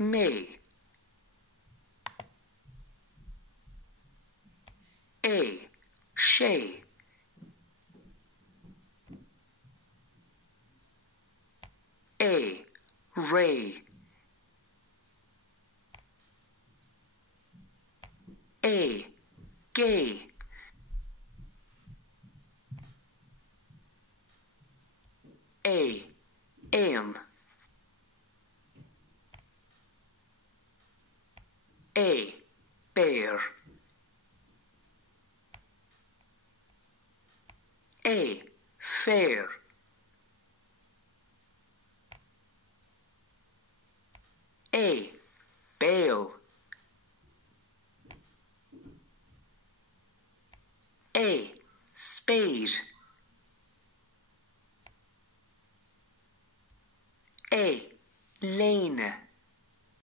May. A. Shay. A. Ray. A. Gay. A. Ann. A. Bear. A. Fair. A. Bale. A. Spade. A. Lane.